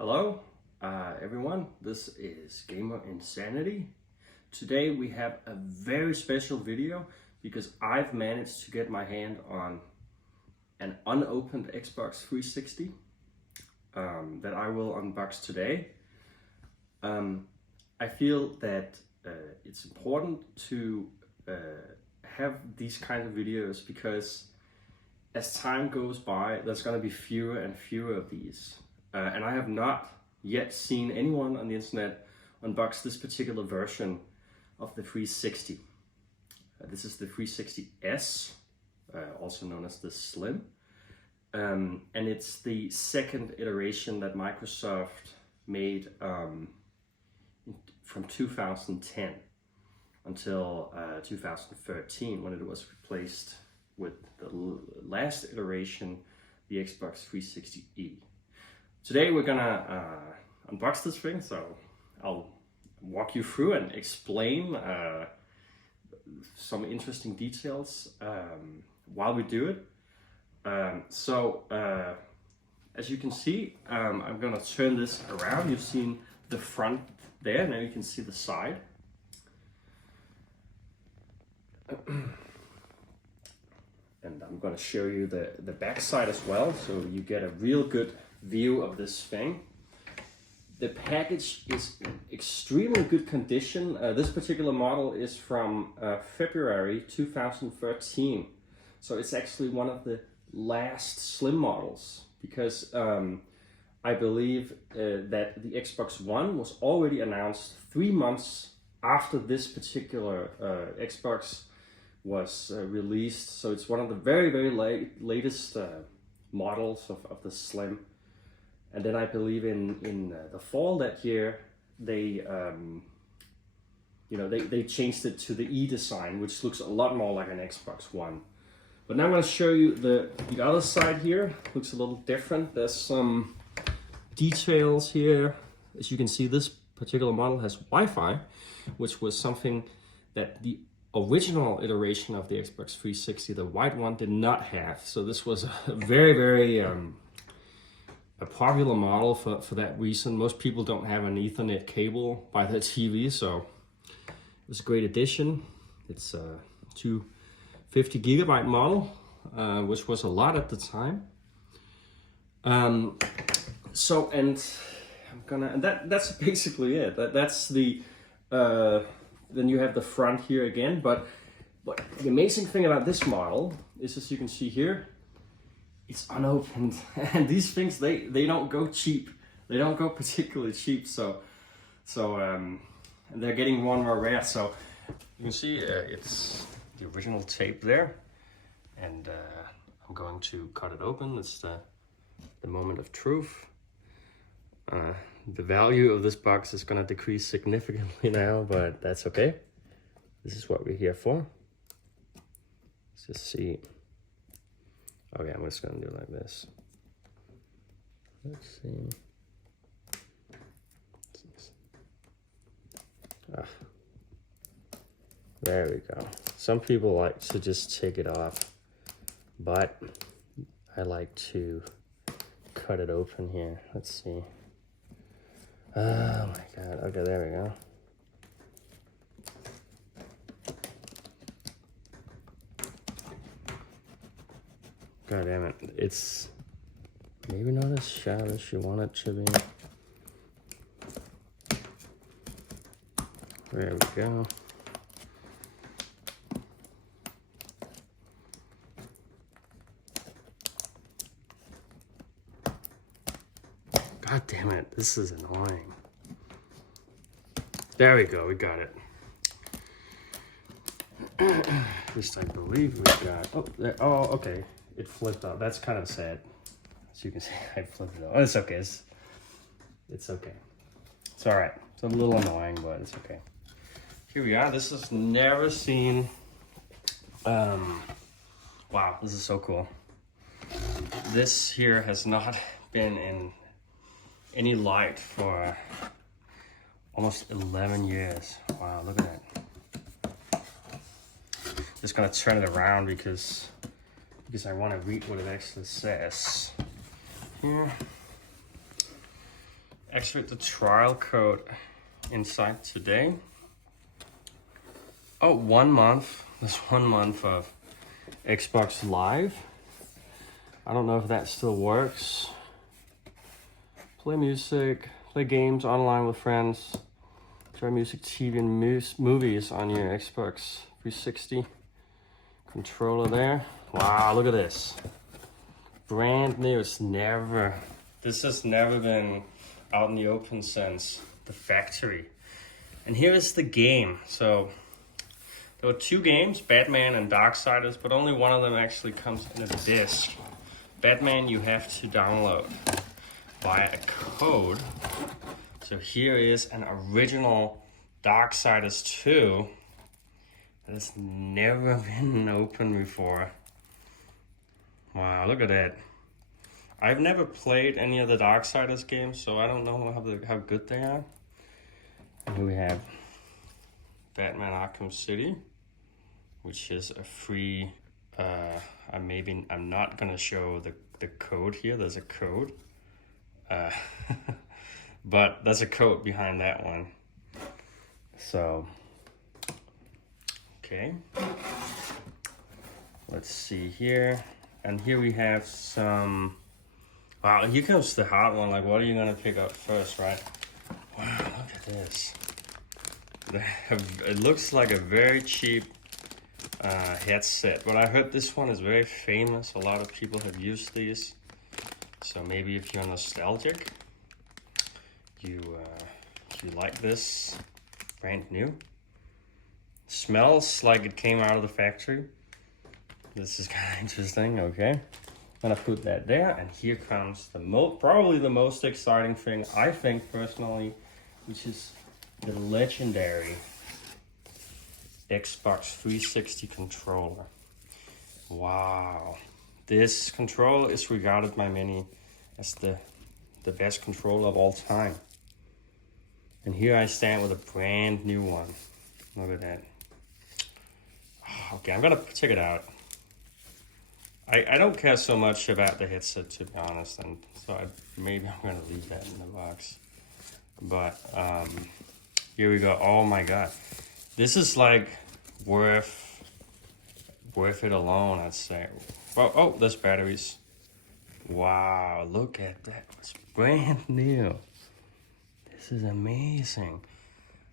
Hello, everyone. This is Gamer Insanity. Today we have a very special video because I've managed to get my hand on an unopened Xbox 360 that I will unbox today. I feel that it's important to have these kind of videos because as time goes by, there's going to be fewer and fewer of these. And I have not yet seen anyone on the internet unbox this particular version of the 360. This is the 360S, also known as the Slim. And it's the second iteration that Microsoft made from 2010 until 2013, when it was replaced with the last iteration, the Xbox 360E. Today we're gonna unbox this thing, so I'll walk you through and explain some interesting details while we do it. As you can see, I'm gonna turn this around. You've seen the front there, now you can see the side. And I'm going to show you the back side as well, so you get a real good view of this thing. The package is in extremely good condition. This particular model is from February 2013, so it's actually one of the last Slim models, because I believe that the Xbox One was already announced 3 months after this particular Xbox was released, so it's one of the very latest models of the Slim. And then I believe in the fall that year they they changed it to the E design, which looks a lot more like an Xbox One. But now I'm going to show you the other side here. Looks a little different. There's some details here. As you can see, this particular model has Wi-Fi, which was something that the original iteration of the Xbox 360, the white one, did not have. So this was a very a popular model for that reason. Most people don't have an Ethernet cable by their TV, so it was a great addition. It's a 250 gigabyte model, which was a lot at the time. That's basically it. That's the then you have the front here again, but the amazing thing about this model is, as you can see here, it's unopened. And these things, they don't go cheap. They don't go particularly cheap, so they're getting more and more rare. So you can see it's the original tape there, and I'm going to cut it open. It's the moment of truth. The value of this box is going to decrease significantly now, but that's okay. This is what we're here for. Let's just see. Okay, I'm just going to do it like this. Let's see. There we go. Some people like to just take it off, but I like to cut it open here. Let's see. Oh my god. Okay, there we go. God damn it. It's maybe not as sharp as you want it to be. There we go. God damn it, this is annoying. There we go, we got it. At least I believe we got, oh, okay. It flipped out. That's kind of sad. As you can see, I flipped it out. Oh, it's okay, it's okay. It's all right. It's a little annoying, but it's okay. Here we are. This is never seen. Wow, this is so cool. This here has not been in any light for almost 11 years. Wow, look at that. Just gonna turn it around because I want to read what it actually says here. actually the trial code inside today. Oh, 1 month. There's 1 month of Xbox Live. I don't know if that still works. Play music, play games online with friends, enjoy music, TV, and movies on your Xbox 360 controller there. Wow, look at this. Brand new. This has never been out in the open since the factory. And here is the game. So there were 2 games, Batman and Darksiders, but only one of them actually comes in a disc. Batman you have to download via a code. So here is an original Darksiders 2 that has never been opened before. Wow, look at that. I've never played any of the Darksiders games, so I don't know how good they are. And here we have Batman Arkham City, which is a free, I'm not gonna show the code here, there's a code. But there's a code behind that one. So, okay. Let's see here. And here we have some, wow, here comes the hard one. Like, what are you gonna pick up first, right? Wow, look at this. It looks like a very cheap headset, but I heard this one is very famous. A lot of people have used these. So maybe if you're nostalgic, you like this, brand new. Smells like it came out of the factory. This is kind of interesting. Okay, I'm gonna put that there, and here comes probably the most exciting thing I think personally, which is the legendary Xbox 360 controller. Wow, this controller is regarded by many as the best controller of all time. And here I stand with a brand new one. Look at that. Okay, I'm gonna check it out. I don't care so much about the headset, to be honest, and so maybe I'm gonna leave that in the box. But here we go. Oh my god, this is like worth it alone, I'd say. Oh, there's batteries. Wow, look at that. It's brand new. This is amazing.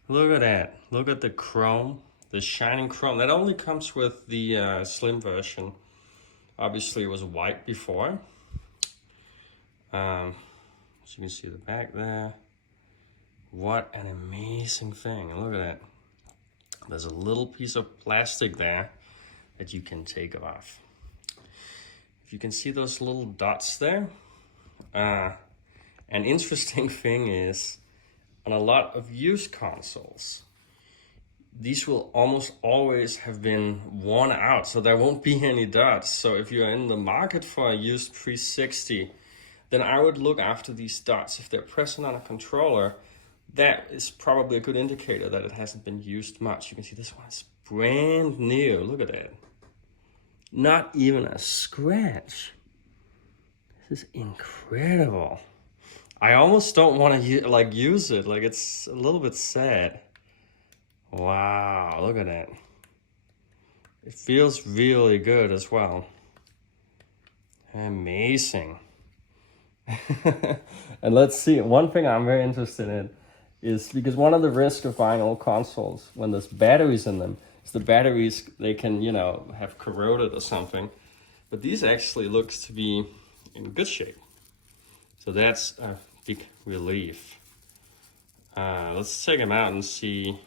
Look at that. Look at the chrome, the shining chrome. That only comes with the slim version. Obviously, it was white before. So you can see the back there. What an amazing thing. Look at that. There's a little piece of plastic there that you can take off. If you can see those little dots there. An interesting thing is, on a lot of used consoles, these will almost always have been worn out, so there won't be any dots. So if you're in the market for a used 360, then I would look after these dots. If they're present on a controller, that is probably a good indicator that it hasn't been used much. You can see this one's brand new. Look at that. Not even a scratch. This is incredible. I almost don't want to use it. Like, it's a little bit sad. Wow, look at that. It feels really good as well. Amazing. And let's see, one thing I'm very interested in is, because one of the risks of buying old consoles when there's batteries in them is the batteries, they can, have corroded or something. But these actually looks to be in good shape. So that's a big relief. Let's check them out and see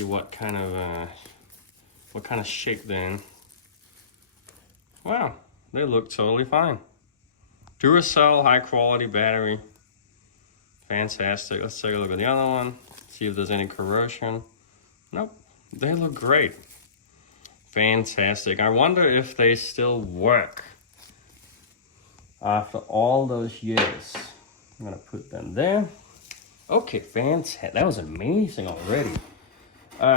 what kind of shape they're in. Wow, they look totally fine. Duracell, high quality battery. Fantastic. Let's take a look at the other one. See if there's any corrosion. Nope, they look great. Fantastic. I wonder if they still work after all those years. I'm gonna put them there. Okay, fantastic. That was amazing already.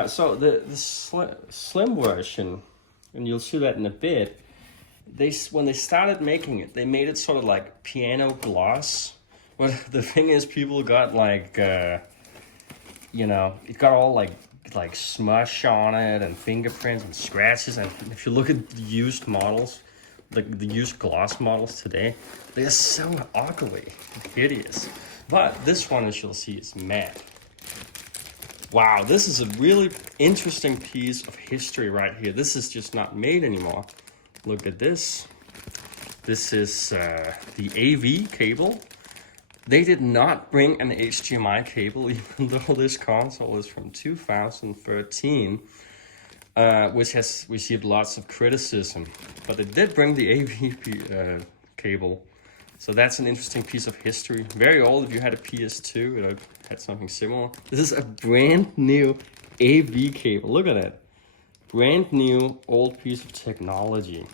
So the slim version, and you'll see that in a bit, when they started making it, they made it sort of like piano gloss, But the thing is, people got like, you know, it got all like smush on it and fingerprints and scratches. And if you look at the used models, the used gloss models today, they're so ugly, hideous. But this one, as you'll see, is matte. Wow, this is a really interesting piece of history right here. This is just not made anymore. Look at this. This is the AV cable. They did not bring an HDMI cable, even though this console is from 2013, which has received lots of criticism. But they did bring the AV cable, so that's an interesting piece of history. Very old. If you had a PS2, it had something similar. This is a brand new AV cable. Look at that. Brand new old piece of technology.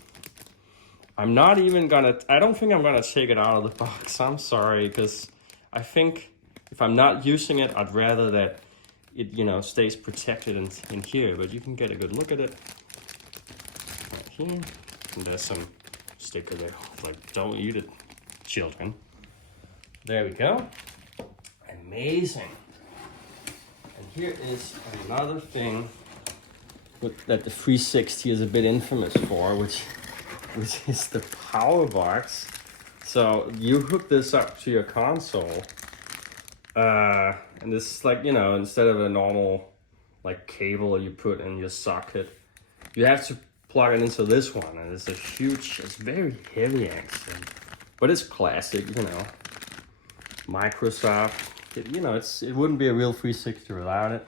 I'm not even gonna, I don't think I'm gonna take it out of the box. I'm sorry, because I think if I'm not using it, I'd rather that it, you know, stays protected in here. But you can get a good look at it right here. And there's some sticker there, like, don't eat it, children. There we go. Amazing. And here is another thing that the 360 is a bit infamous for, which is the power box. So you hook this up to your console, and this is like, you know, instead of a normal like cable you put in your socket, you have to plug it into this one, and it's a huge, it's very heavy actually, but it's classic, you know, Microsoft. You know, it wouldn't be a real 360 without it.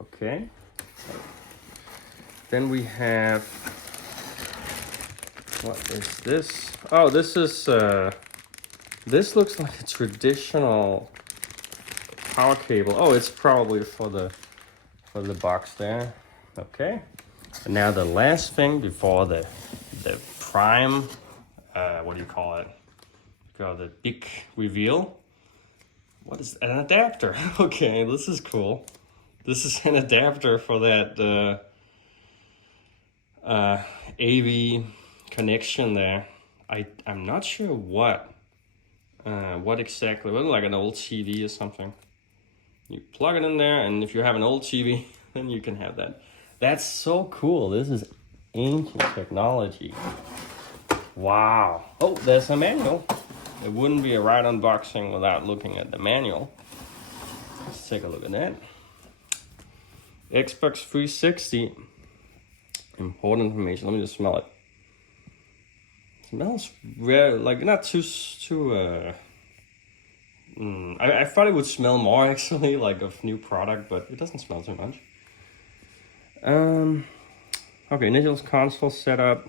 Okay, so then we have, what is this? Oh, this is, this looks like a traditional power cable. Oh, it's probably for the box there. Okay. And now the last thing before the prime, what do you call it? The big reveal. What is an adapter? Okay, this is cool. This is an adapter for that AV connection there. I'm not sure what exactly. It wasn't like an old TV or something. You plug it in there, and if you have an old TV, then you can have that. That's so cool. This is ancient technology. Wow. Oh, there's a manual. It wouldn't be a right unboxing without looking at the manual. Let's take a look at that. Xbox 360. Important information. Let me just smell it. It smells rare, like not too. I thought it would smell more actually, like of new product, but it doesn't smell too much. Okay, initial console setup.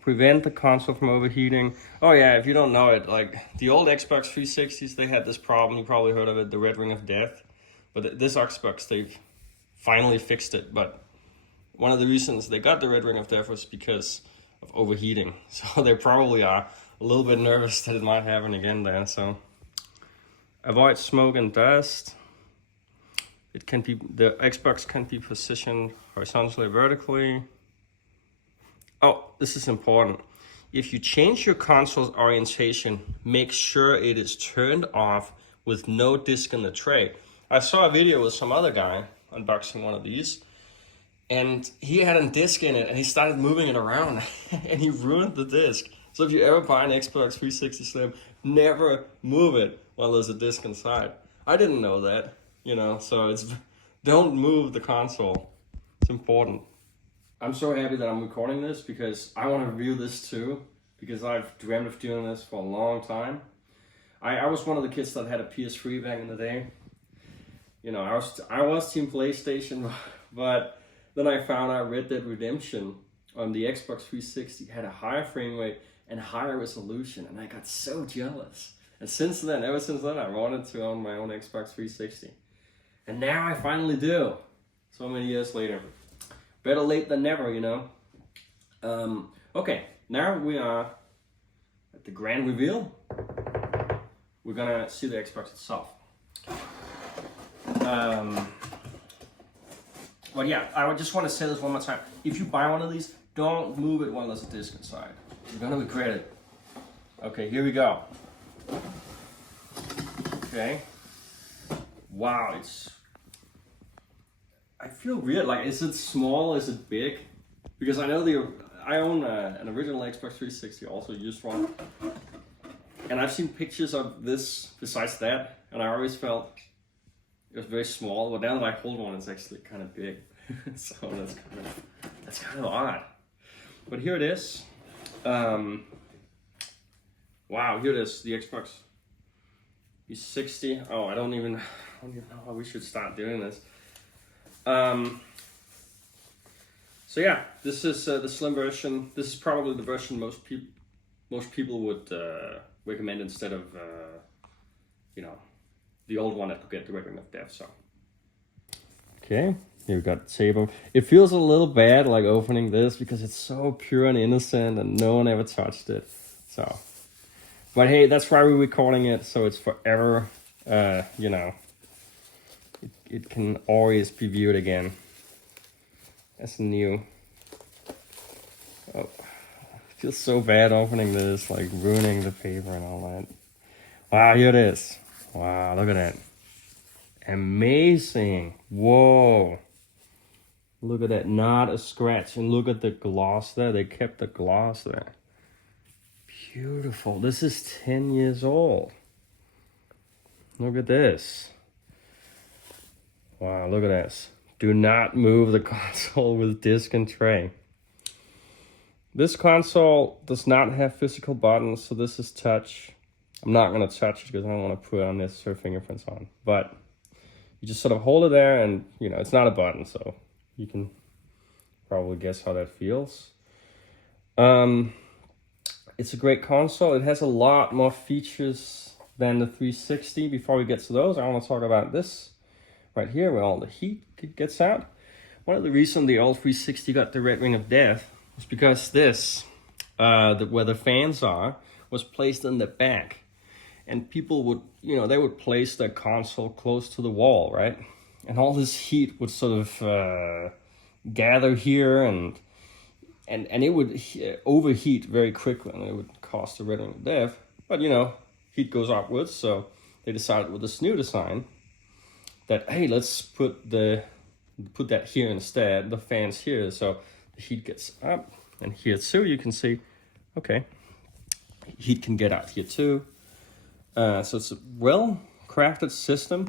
Prevent the console from overheating. Oh yeah, if you don't know it, like the old Xbox 360s, they had this problem. You probably heard of it, the red ring of death. But this Xbox, they've finally fixed it. But one of the reasons they got the red ring of death was because of overheating. So they probably are a little bit nervous that it might happen again there. So avoid smoke and dust. It can be, the Xbox can be positioned horizontally, vertically. Oh, this is important. If you change your console's orientation, make sure it is turned off with no disc in the tray. I saw a video with some other guy unboxing one of these, and he had a disc in it, and he started moving it around, and he ruined the disc. So if you ever buy an Xbox 360 Slim, never move it while there's a disc inside. I didn't know that, you know, so don't move the console. It's important. I'm so happy that I'm recording this because I want to review this too, because I've dreamt of doing this for a long time. I was one of the kids that had a PS3 back in the day. You know, I was Team PlayStation, but then I found out Red Dead Redemption on the Xbox 360 had a higher frame rate and higher resolution, and I got so jealous. And since then, ever since then, I wanted to own my own Xbox 360. And now I finally do, so many years later. Better late than never, you know. Okay, now we are at the grand reveal. We're gonna see the Xbox itself. But yeah, I just want to say this one more time. If you buy one of these, don't move it while there's a disc inside. You're gonna regret it. Okay, here we go. Okay. Wow, I feel weird. Like, is it small? Is it big? Because I know I own an original Xbox 360, also used one, and I've seen pictures of this besides that, and I always felt it was very small. But now that I hold one, it's actually kind of big. So that's kind of odd. But here it is. Wow, here it is. The Xbox 360. Oh, I don't even know how we should start doing this. So yeah, this is the slim version. This is probably the version most people would recommend instead of the old one that could get the ring of death. So okay, here we got the table. It feels a little bad like opening this because it's so pure and innocent and no one ever touched it. So, but hey, that's why we're recording it, so it's forever. It can always be viewed again as new. Oh, it feels so bad opening this, like ruining the paper and all that. Wow, here it is. Wow, look at that. Amazing. Whoa. Look at that, not a scratch. And look at the gloss there. They kept the gloss there. Beautiful. This is 10 years old. Look at this. Wow, look at this. Do not move the console with disc and tray. This console does not have physical buttons, so this is touch. I'm not going to touch it because I don't want to put unnecessary fingerprints on. But you just sort of hold it there and, it's not a button, so you can probably guess how that feels. It's a great console. It has a lot more features than the 360. Before we get to those, I want to talk about this right here where all the heat gets out. One of the reasons the old 360 got the red ring of death is because this, where the fans are, was placed in the back. And people would, they would place their console close to the wall, right? And all this heat would sort of gather here and it would overheat very quickly and it would cause the red ring of death. But, heat goes upwards, so they decided with this new design that, hey, let's put that here instead, the fans here, so the heat gets up. And here too, you can see, okay, heat can get out here too. So it's a well-crafted system.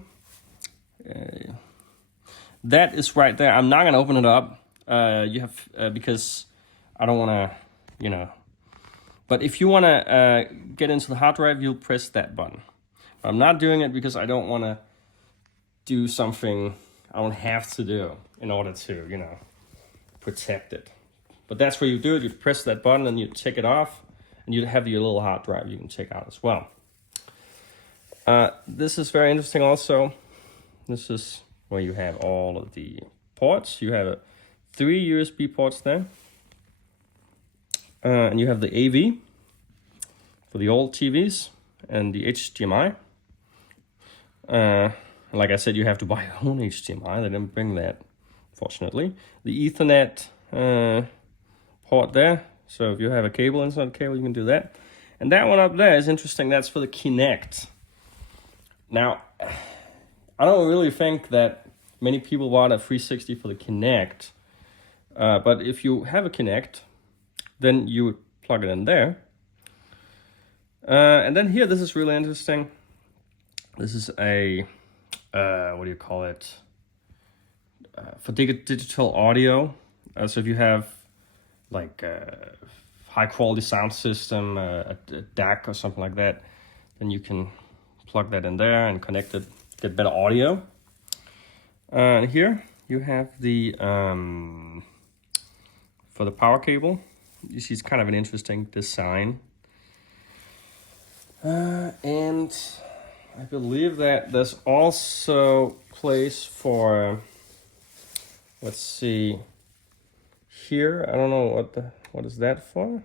That is right there. I'm not gonna open it up. You have because I don't wanna, But if you wanna get into the hard drive, you'll press that button. But I'm not doing it because I don't wanna do something I don't have to do in order to, protect it. But that's where you do it. You press that button and you take it off, and you have your little hard drive you can take out as well. This is very interesting also. This is where you have all of the ports. You have 3 USB ports there. And you have the AV for the old TVs and the HDMI. Like I said, you have to buy your own HDMI. They didn't bring that, fortunately. The Ethernet port there. So if you have a cable inside the cable, you can do that. And that one up there is interesting. That's for the Kinect. Now, I don't really think that many people want a 360 for the Kinect. But if you have a Kinect, then you would plug it in there. And then here, this is really interesting. This is a, what do you call it? For digital audio. So if you have like a high quality sound system, a DAC or something like that, then you can plug that in there and connect it, get better audio. And here you have the, for the power cable, you see it's kind of an interesting design. And I believe that there's also place for, let's see, here, I don't know what is that for?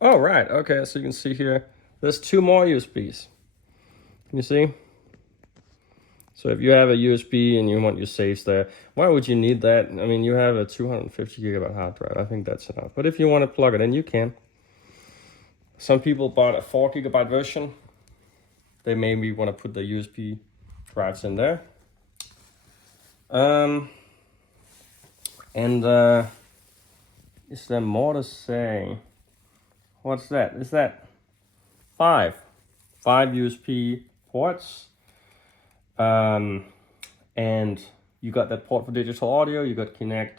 Oh, right, okay, so you can see here, there's 2 more USBs. Can you see? So if you have a USB and you want your saves there, why would you need that? I mean, you have a 250 gigabyte hard drive. I think that's enough. But if you want to plug it in, you can. Some people bought a 4 GB version. They maybe want to put the USB drives in there. Is there more to say? What's that? Is that 5 USB ports? And you got that port for digital audio. You got Kinect.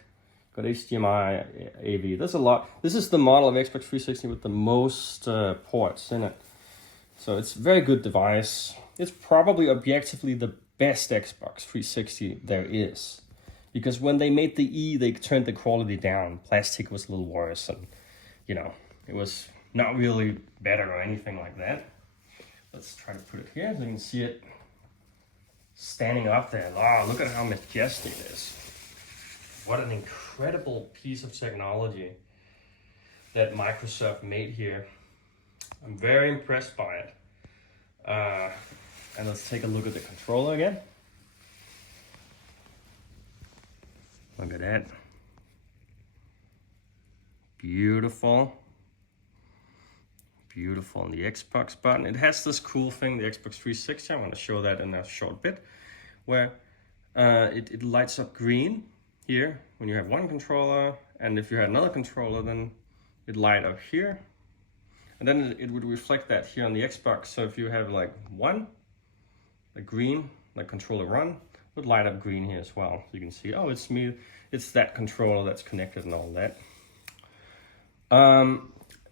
Got HDMI, AV. There's a lot. This is the model of Xbox 360 with the most ports in it. So it's a very good device. It's probably objectively the best Xbox 360 there is. Because when they made the E, they turned the quality down. Plastic was a little worse, and you know, it was not really better or anything like that. Let's try to put it here so you can see it standing up there. Oh, look at how majestic it is. What an incredible piece of technology that Microsoft made here. I'm very impressed by it. And let's take a look at the controller again. Look at that. Beautiful. Beautiful. And the Xbox button. It has this cool thing, the Xbox 360. I want to show that in a short bit. Where it lights up green here when you have one controller. And if you had another controller, then it'd light up here. And then it would reflect that here on the Xbox. So if you have like one, like green, like controller run, would light up green here as well. So you can see, oh, it's me, it's that controller that's connected and all that.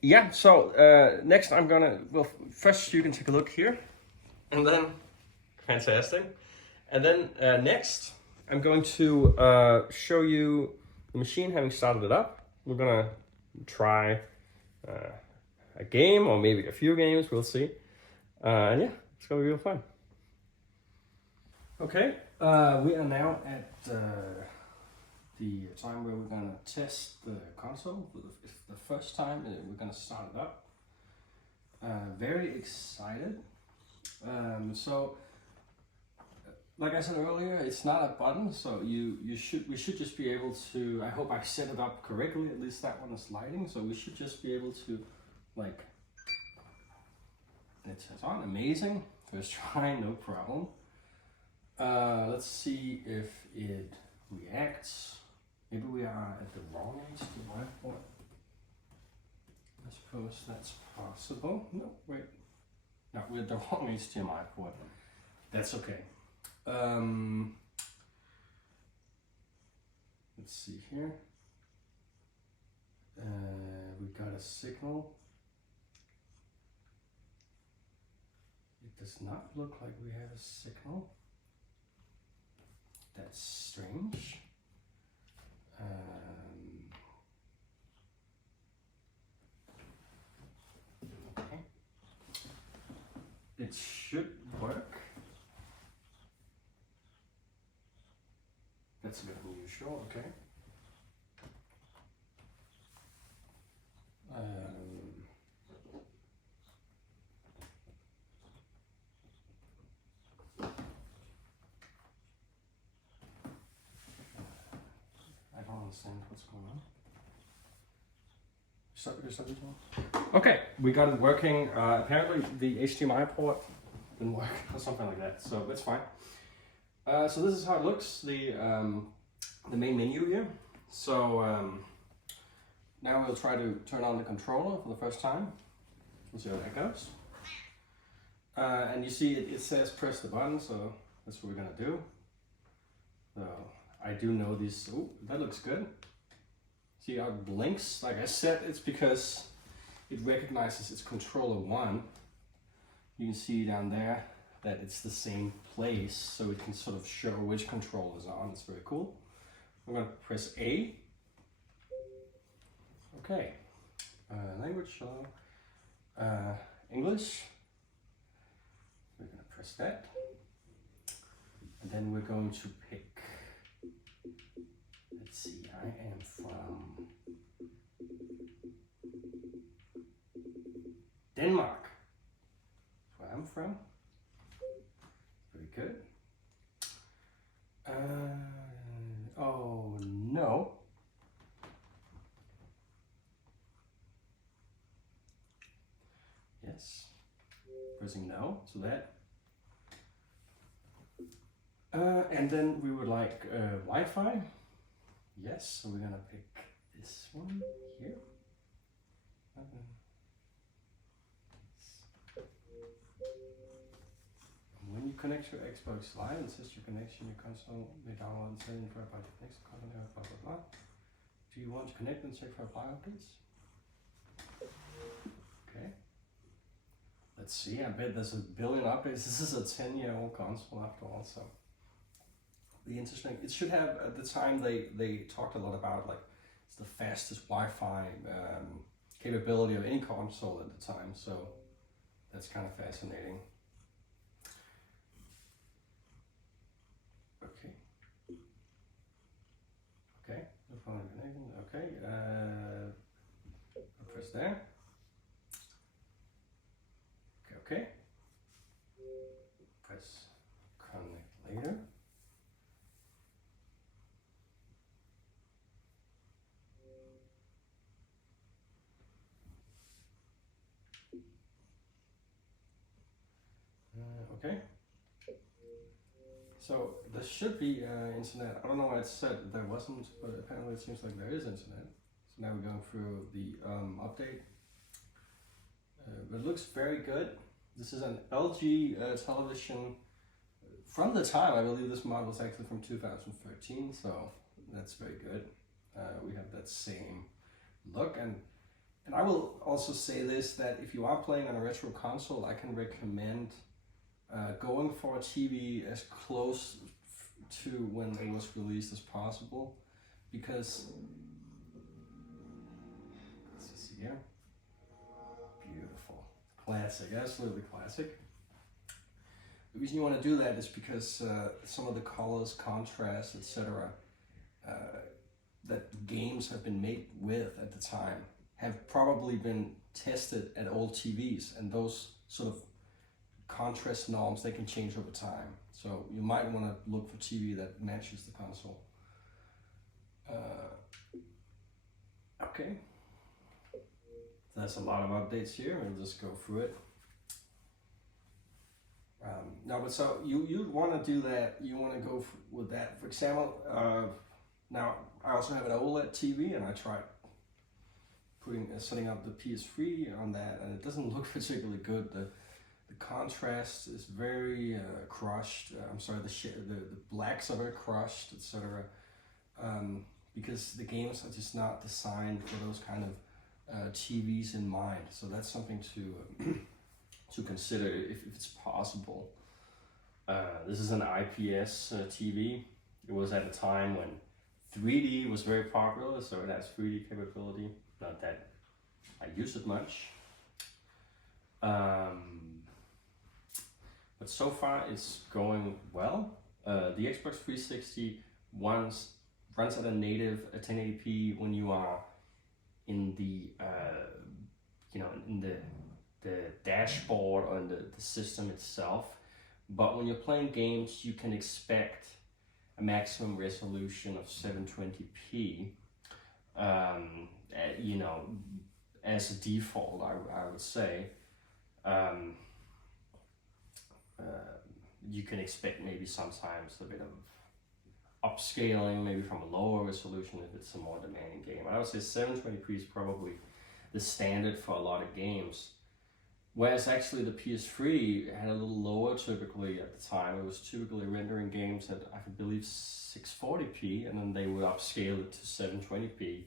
Yeah, so next I'm gonna, well, first you can take a look here. And then, fantastic. And then next, I'm going to show you the machine having started it up. We're gonna try a game or maybe a few games, we'll see. And yeah, it's gonna be real fun. Okay, we are now at the time where we're gonna test the console for the first time. We're gonna start it up. Very excited. So, like I said earlier, it's not a button, so we should just be able to. I hope I set it up correctly. At least that one is lighting, so we should just be able to, like, it turns on. Amazing. First try, no problem. Let's see if it reacts. Maybe we are at the wrong HDMI port. I suppose that's possible. No, wait. No, we're at the wrong HDMI port. That's okay. Let's see here. We got a signal. It does not look like we have a signal. That's strange. Okay. It should work. That's a bit unusual, okay. I don't understand what's going on. Okay, we got it working. Apparently the HDMI port didn't work or something like that, so that's fine. So this is how it looks, the main menu here. So now we'll try to turn on the controller for the first time. Let's see how that goes. And you see it says press the button, so that's what we're gonna do. So I do know these. Oh, that looks good. See how it blinks? Like I said, it's because it recognizes it's controller 1. You can see down there that it's the same place, so it can sort of show which controller is on. It's very cool. I'm gonna press A. Okay. Language, English. We're gonna press that. And then we're going to pick, let's see, I am from Denmark. That's where I'm from. Very good. Oh no. Yes. Pressing no to that. And then we would like Wi-Fi. Yes, so we're gonna pick this one here. When you connect your Xbox Live and test your connection, your console may download and send info about your next content, blah blah blah. Do you want to connect and check for apply updates? Okay. Let's see, I bet there's a billion updates. This is a 10-year-old console after all, so. The interesting, it should have, at the time they talked a lot about like, it's the fastest Wi-Fi capability of any console at the time, so that's kind of fascinating. Okay. Okay, no problem connecting. Okay, I'll press there. Okay. Press connect later. Okay. So there should be internet. I don't know why it said there wasn't, but apparently it seems like there is internet. So now we're going through the update. But it looks very good. This is an LG television from the time. I believe this model was actually from 2013, so that's very good. We have that same look, and I will also say this, that if you are playing on a retro console, I can recommend going for a TV as close to when it was released as possible, because let's just see here, beautiful, classic, absolutely classic. The reason you want to do that is because some of the colors, contrast, etc. That games have been made with at the time have probably been tested at old TVs, and those sort of contrast norms, they can change over time. So you might want to look for TV that matches the console. Okay, there's a lot of updates here. We'll just go through it. No, but so you want to do that. You want to go with that. For example, now I also have an OLED TV, and I tried setting up the PS3 on that, and it doesn't look particularly good. The contrast is very crushed. I'm sorry, the blacks are very crushed, etc. Because the games are just not designed for those kind of TVs in mind. So that's something to consider if it's possible. This is an IPS TV. It was at a time when 3D was very popular, so it has 3D capability. Not that I use it much. But so far it's going well. The Xbox 360 runs at a native 1080p when you are in the in the dashboard or in the system itself. But when you're playing games, you can expect a maximum resolution of 720p. As a default, I would say. You can expect maybe sometimes a bit of upscaling, maybe from a lower resolution if it's a more demanding game. I would say 720p is probably the standard for a lot of games. Whereas actually the PS3 had a little lower typically at the time. It was typically rendering games at, I believe, 640p, and then they would upscale it to 720p.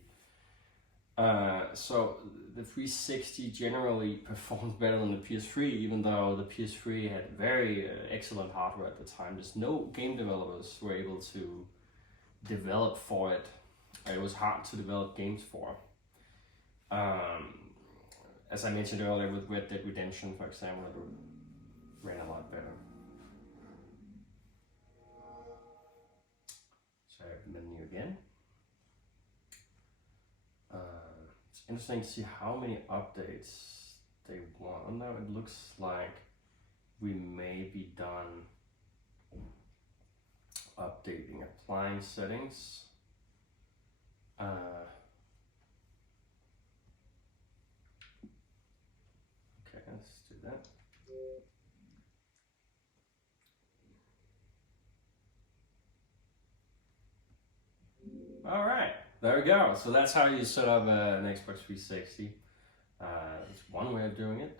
So the 360 generally performed better than the PS3, even though the PS3 had very excellent hardware at the time. There's no game developers who were able to develop for it. It was hard to develop games for. As I mentioned earlier with Red Dead Redemption, for example, it ran a lot better. So I have the menu again. It's interesting to see how many updates they want. Now it looks like we may be done updating applying settings. Okay, let's do that. All right, there we go. So that's how you set up an Xbox 360. It's one way of doing it.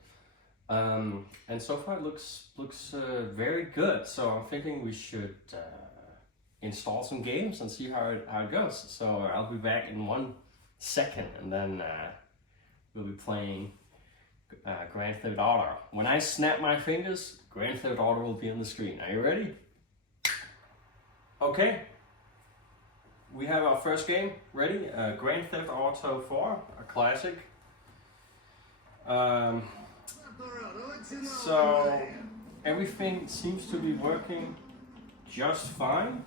And so far it looks very good. So I'm thinking we should install some games and see how it goes. So I'll be back in 1 second, and then we'll be playing Grand Theft Auto. When I snap my fingers, Grand Theft Auto will be on the screen. Are you ready? Okay. We have our first game ready. Grand Theft Auto 4, a classic. So everything seems to be working just fine.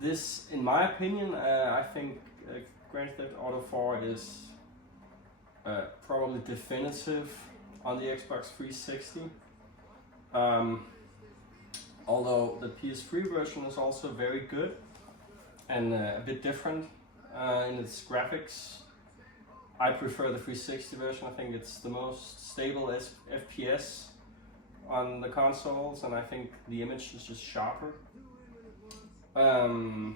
This, in my opinion, I think Grand Theft Auto 4 is probably definitive on the Xbox 360. Although the PS3 version is also very good and a bit different in its graphics. I prefer the 360 version. I think it's the most stable FPS on the consoles, and I think the image is just sharper. The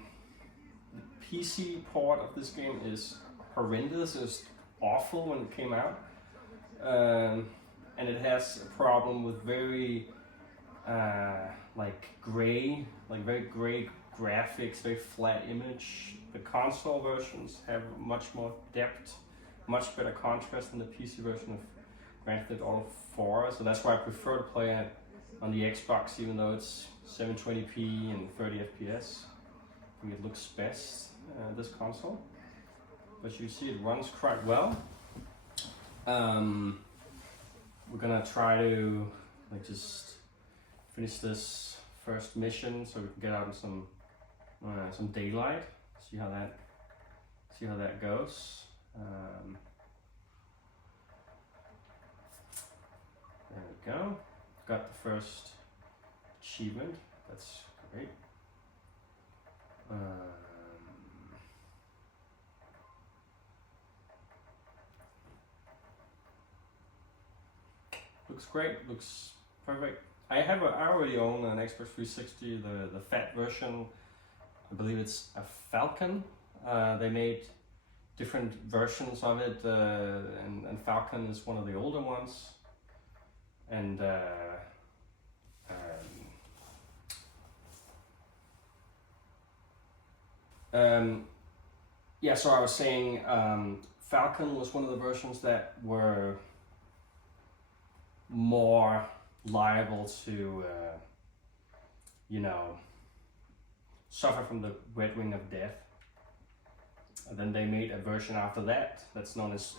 PC port of this game is horrendous. It was awful when it came out, and it has a problem with very very gray graphics, very flat image. The console versions have much more depth, much better contrast than the PC version of Grand Theft Auto 4, so that's why I prefer to play it on the Xbox, even though it's 720p and 30 FPS. I think it looks best, this console. But you see it runs quite well. We're gonna try to just finish this first mission so we can get out in some daylight. See how that goes. There we go. Got the first achievement. That's great. Looks great. Looks perfect. I already own an Xbox 360, the fat version. I believe it's a Falcon. They made different versions of it, and Falcon is one of the older ones. And yeah, so I was saying Falcon was one of the versions that were more liable to, suffer from the red ring of death. And then they made a version after that that's known as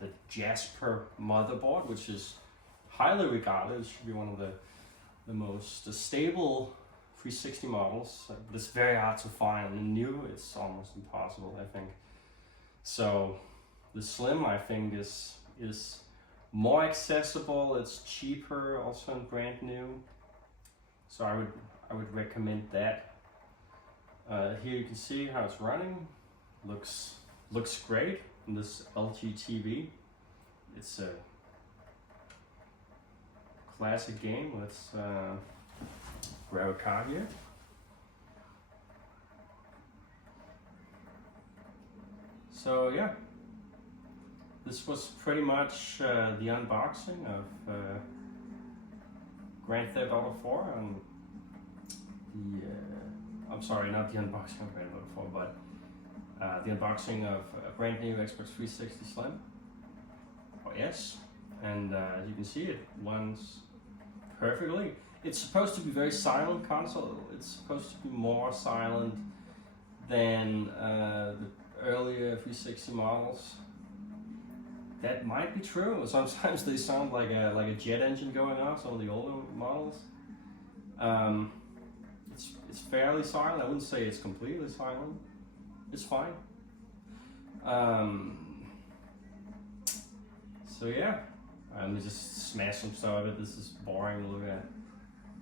the Jasper motherboard, which is highly regarded. It should be one of the most stable 360 models, but it's very hard to find. And new, it's almost impossible, I think. So the Slim, I think, is more accessible. It's cheaper, also and brand new. So I would recommend that. Here you can see how it's running. Looks great in this LG TV. It's a classic game. Let's grab a card here. So yeah, this was pretty much the unboxing of Grand Theft Auto 4 and the I'm sorry, not the unboxing of Grand Theft Auto 4, but the unboxing of a brand new Xbox 360 Slim or S, and as you can see, it runs perfectly. It's supposed to be very silent console. It's supposed to be more silent than the earlier 360 models. That might be true. Sometimes they sound like a jet engine going off. Some of the older models. It's fairly silent. I wouldn't say it's completely silent. It's fine. So yeah, let me just smash some stuff out of it. This is boring to look at.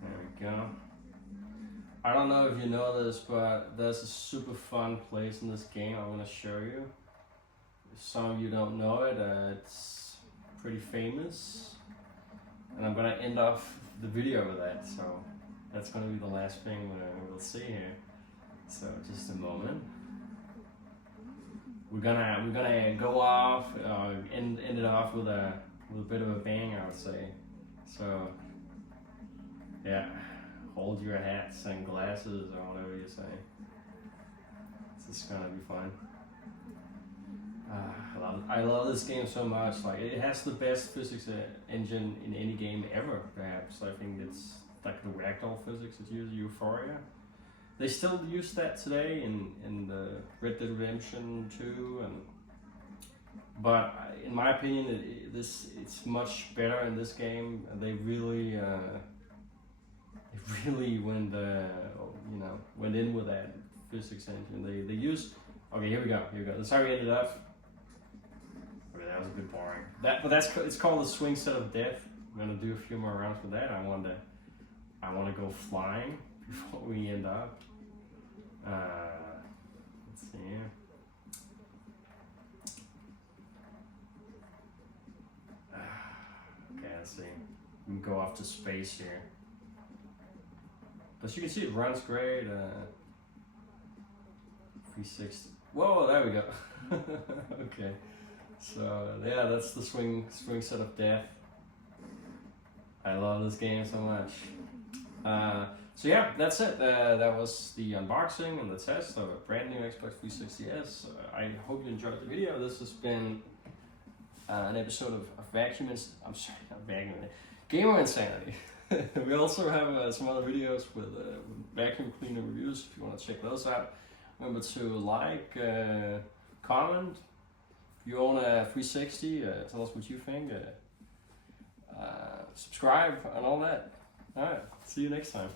There we go. I don't know if you know this, but there's a super fun place in this game I want to show you. If some of you don't know it, it's pretty famous. And I'm gonna end off the video with that, so that's gonna be the last thing we'll see here. So just a moment. We're gonna go off, end it off with a bit of a bang, I would say. So yeah, hold your hats and glasses or whatever you say. This is gonna be fun. I love this game so much. Like, it has the best physics engine in any game ever. Perhaps I think it's like the ragdoll physics it's used in Euphoria. They still use that today in the Red Dead Redemption 2, but in my opinion, it's much better in this game. They really went went in with that physics engine. They used. Okay, here we go. That's how we ended up. Okay, that was a bit boring. It's called the swing set of death. I'm gonna do a few more rounds with that. I want to go flying before we end up. Let's see here. Okay, let's see. We can go off to space here. But you can see it runs great. 360. Whoa, there we go. Okay. So yeah, that's the swing set of death. I love this game so much. So yeah, that's it. That was the unboxing and the test of a brand new Xbox 360S. I hope you enjoyed the video. This has been an episode of Vacuum Gamer Insanity. We also have some other videos with vacuum cleaner reviews if you want to check those out. Remember to like, comment. If you own a 360, tell us what you think. Subscribe and all that. Alright, see you next time.